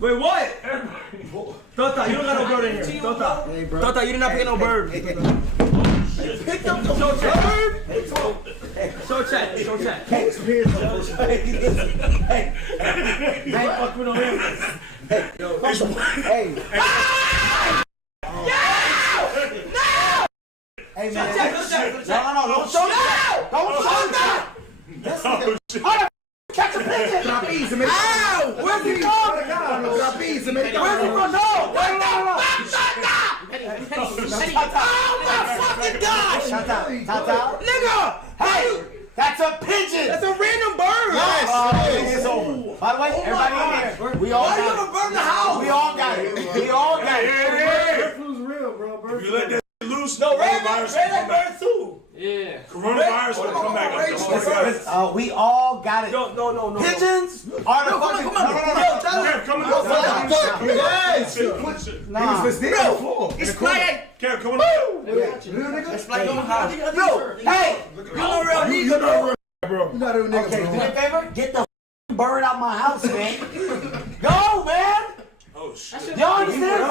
Wait, what? Tota, you don't got no bird in here. Tota, hey, Tota, you did not pick no bird. Pick up the bird. Show chat. Show chat. Hey, fuck with no hands. Hey, hey. Hey, man. No, don't show that. Don't show that. Catch a pigeon! Trapeze, man. Ow! Where's he from? Trapeze, man. Where's he from? No! Oh my fucking gosh! Tata. Nigga! Hey! That's a pigeon! That's a random bird! Yes! It's over. By the way, everybody in here, we all got it. Why you gonna burn the house? We all got it. We all got it. Bird flu's real, bro. Bird flu. You let that loose. No, red that bird too. Yeah. Coronavirus will come back up. We all got it. No. Pigeons are the fucking... Come on. Yes. Nah. It's flying. Kev, come on. It's flying on the house. No. Hey. You're not a real nigga. Okay, do me a favor. Get the bird out my house, man. Go, man. Oh, shit. Y'all understand?